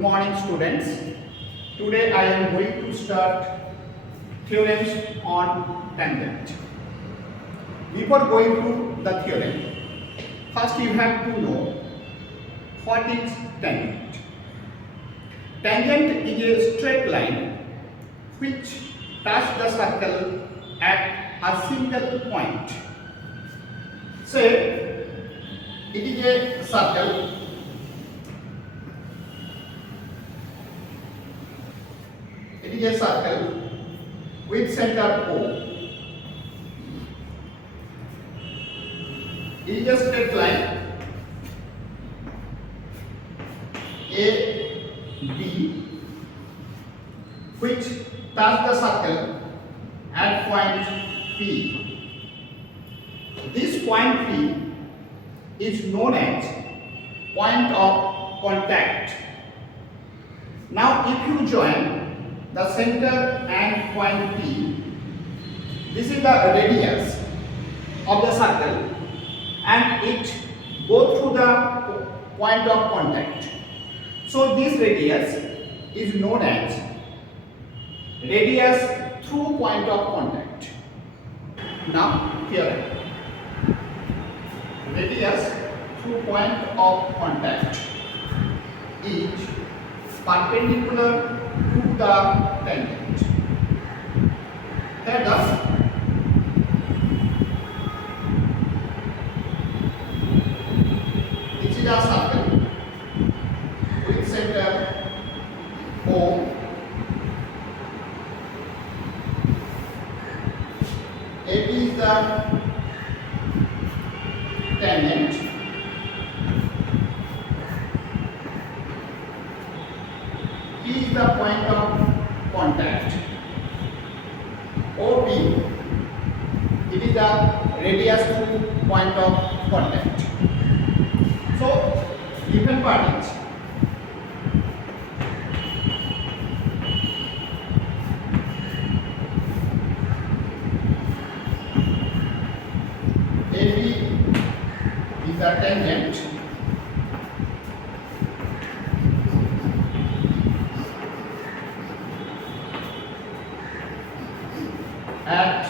Good morning students. Today I am going to start theorems on tangent. Before going to the theorem, first you have to know what is tangent. Tangent is a straight line which touches the circle at a single point. Say it is a circle. It is a circle with center O. It is a straight line AB which touch the circle at point P. This point P is known as point of contact. Now if you join the center and point P, this is the radius of the circle and it goes through the point of contact. So this radius is known as radius through point of contact. Now here, radius through point of contact is perpendicular to the tangent. Here thus this is a circle with center O. AB is the tangent. P is the point of contact. OP, it is the radius to point of contact. So, given part is AB is the tangent. At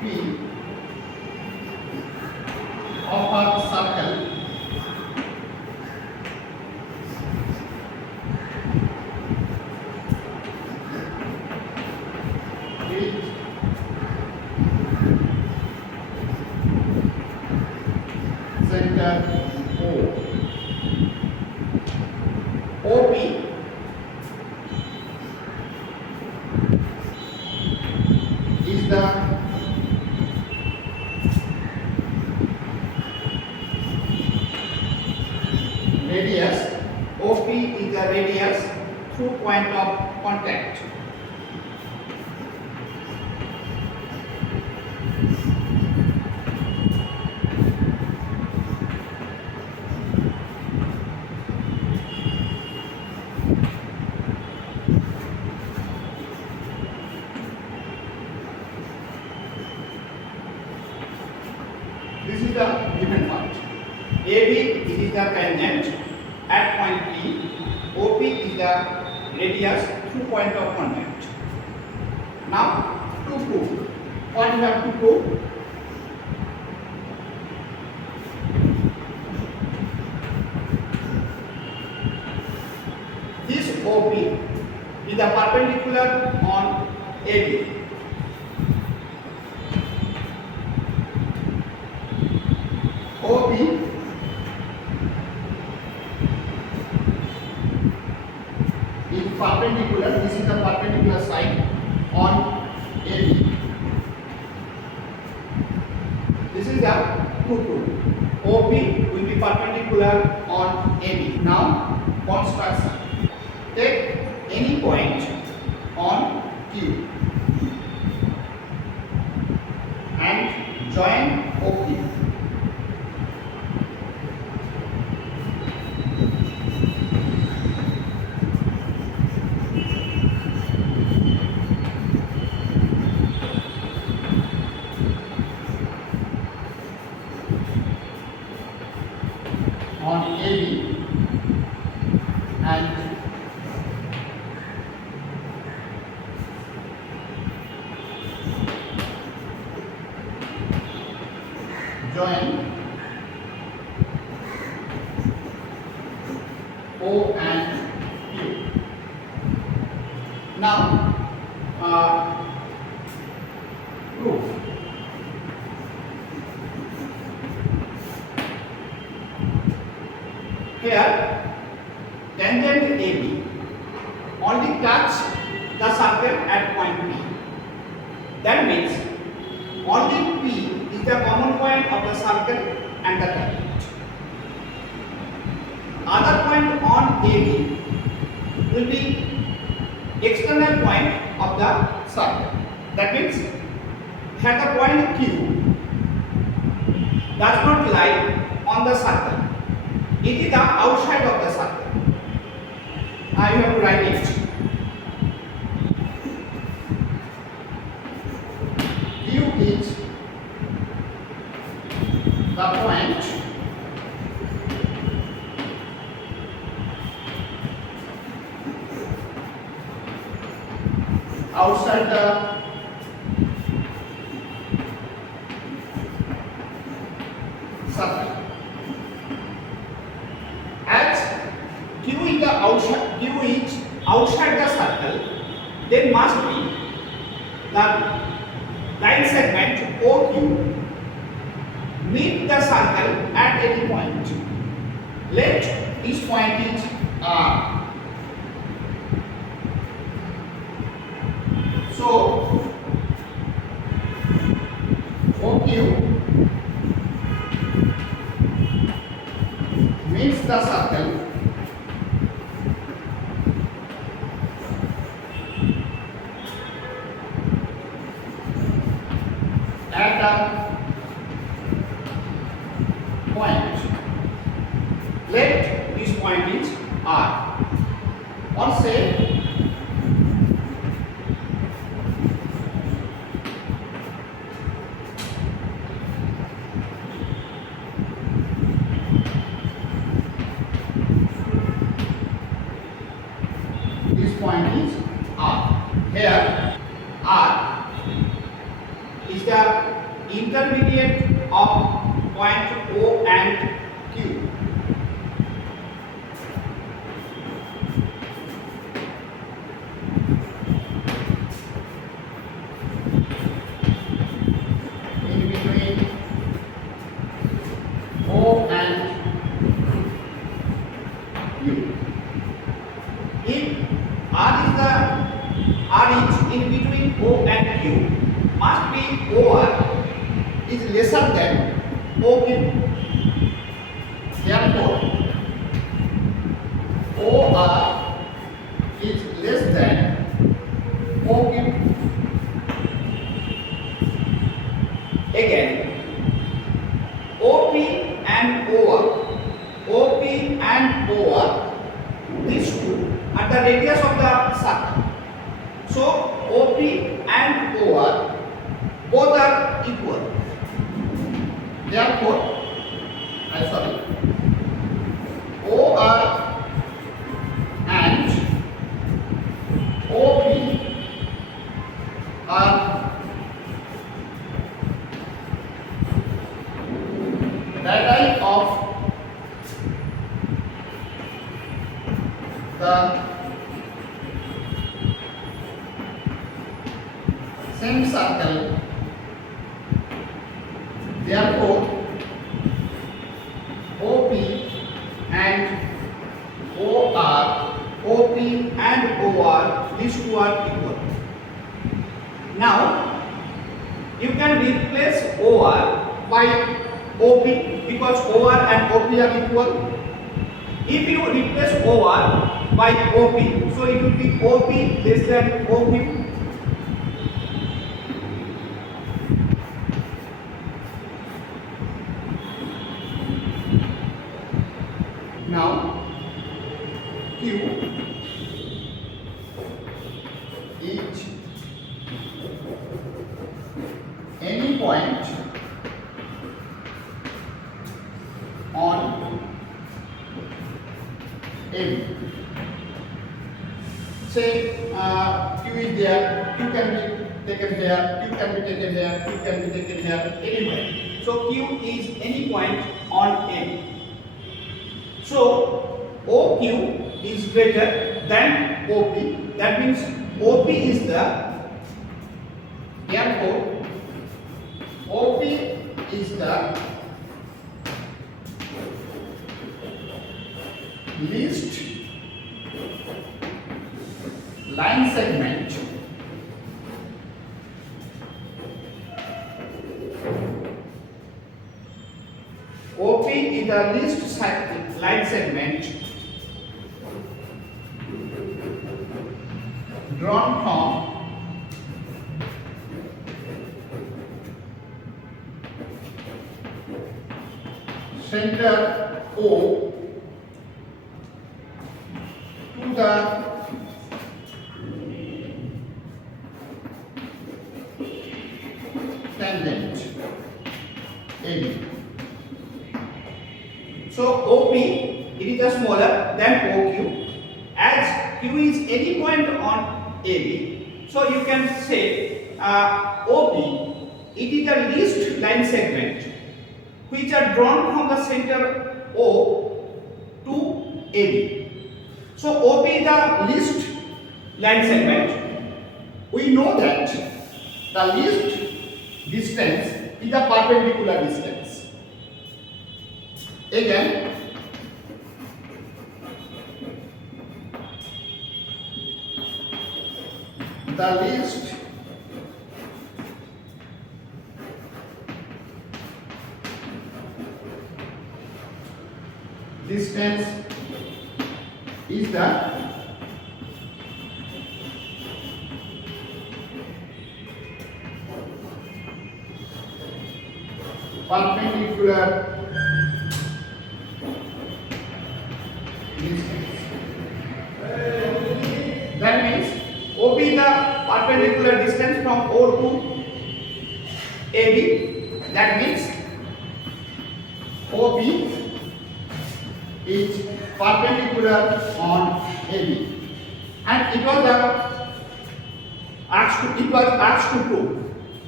P of a circle with center O. OP is the radius. OP is the radius through point of contact. This is the given part. AB is the tangent at point P. OP is the radius through point of contact. Now to prove, what you have to prove? This OP is the perpendicular on AB. OP is perpendicular, this is the perpendicular side on AB. This is the two. OP will be perpendicular on AB. Now construction. Take any point on Q and join OP. On AB and join O and Q. Now proof. Here tangent AB only touch the circle at point P. That means only P is the common point of the circle and the tangent. Other point on AB will be external point of the circle. That means had the point Q does not lie on the circle. It is the outside of the circle. I have to write it. Q is the point outside the circle. As Q is outside the circle, then must be the line segment OQ meet the circle at any point. Let this point is R. So OQ meets the circle at a point. Let this point is R. Or say this point is R. Here R is the intermediate of point O and Q. In between O and Q. If R is in between O and Q, must be OR is lesser than OQ. Therefore, OR is less than OQ. Again, OP and OR, these two are the radius of the circle. So OP and OR both are equal. Therefore, OR and OP are radii of the same circle. Therefore, OP and OR, these two are equal. Now, you can replace OR by OP because OR and OP are equal. If you replace OR by OP, so it will be OP less than OQ. Now Q is any point on AB. say Q is there, Q can be taken here, Q can be taken here, Q can be taken here, anywhere. So Q is any point on A. So OQ is greater than OP. That means OP is the, therefore OP is the least line segment OP is the least line segment drawn from center O to the tangent AB. So OP, it is the smaller than OQ. As Q is any point on AB, so you can say OP, it is the least line segment which are drawn from the center O to AB. So OP is the least line segment. We know that the least distance is the perpendicular distance. Again, the least distance is the perpendicular distance. That means OP is the perpendicular distance from O to AB. That means OP is perpendicular on AB, and it was asked to prove.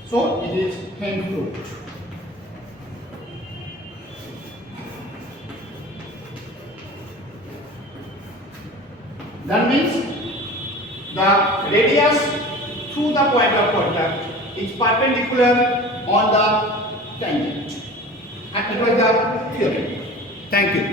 So it is hence proved. That means the radius through the point of contact is perpendicular on the tangent, and it was the theorem. Thank you.